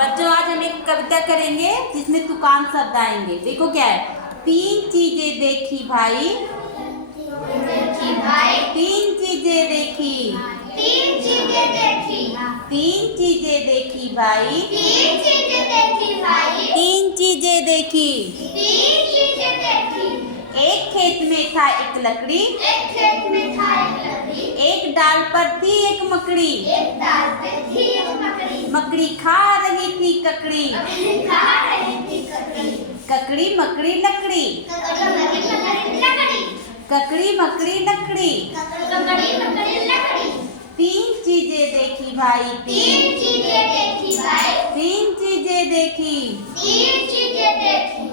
बच्चों आज हम एक कविता करेंगे जिसमें तुकान शब्द आएंगे। देखो क्या है। तीन चीजें देखी भाई, तीन चीजें देखी, तीन चीजें देखी, तीन चीजें देखी भाई, तीन चीजें देखी भाई, तीन चीजें देखी। तीन चीजें देखी। एक खेत में था एक लकड़ी, एक खेत में था एक लकड़ी, एक डाल पर थी एक मकड़ी, एक डाल पे थी एक मकड़ी, मकड़ी खा रही थी ककड़ी, मकड़ी खा रही थी ककड़ी, ककड़ी मकड़ी लकड़ी, ककड़ी लकड़ी, ककड़ी मकड़ी लकड़ी। ककड़ी मकड़ी लकड़ी। तीन चीजें देखी भाई, तीन चीजें देखी भाई, तीन चीजें देखी, तीन चीजें देखी,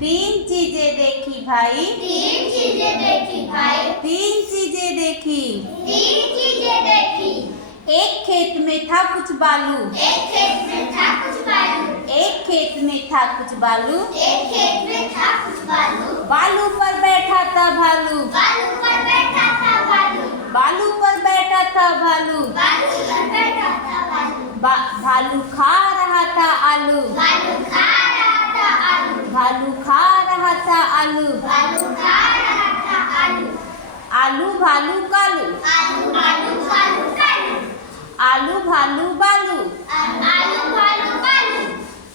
तीन चीजें देखी भाई, तीन चीजें देखी भाई, तीन चीजें देखी। तीन चीजें देखी। एक खेत में था कुछ बालू, एक खेत में था कुछ बालू, एक खेत में था कुछ बालू, एक खेत में था कुछ बालू, बालू पर बैठा था भालू, बालू पर बैठा था भालू, बालू पर बैठा था भालू, बालू पर बैठा था भालू, भालू खा रहा था आलू, भालू खा रहा था आलू, भालू खा रहा था आलू, भालू खा रहा था आलू, आलू भालू कालू, आलू आलू भालू कालू, आलू भालू बालू। आलू भालू बालू।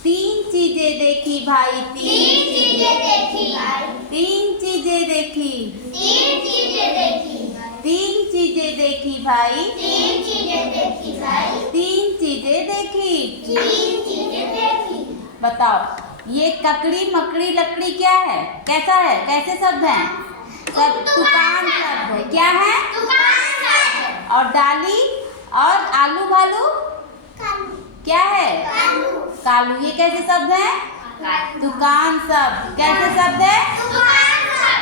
तीन चीजें देखी भाई, तीन चीजें देखी भाई, तीन चीजें देखी, तीन चीजें देखी, तीन चीजें देखी भाई, तीन चीजें देखी भाई, तीन चीजें देखी। तीन चीजें देखी। बताओ ये ककड़ी मकड़ी लकड़ी क्या है, कैसा है, कैसे शब्द हैं? सब तुकान शब्द है। क्या है? दुकान है। और डाली और आलू भालू क्या है? कालू, कालू। ये कैसे शब्द है? तुकान शब्द। कैसे शब्द है? दुकान है।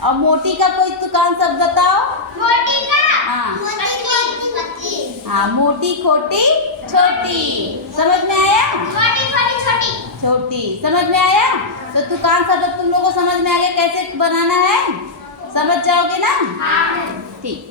और मोटी का कोई तुकान शब्द बताओ। मोटी का, हाँ। मोटी हाँ, मोटी खोटी छोटी। समझ में आया? छोटी छोटी छोटी। छोटी। समझ में आया? तो तुकान शब्द तुम लोगों को समझ में आ गया कैसे बनाना है? समझ जाओगे ना? हाँ। ठीक।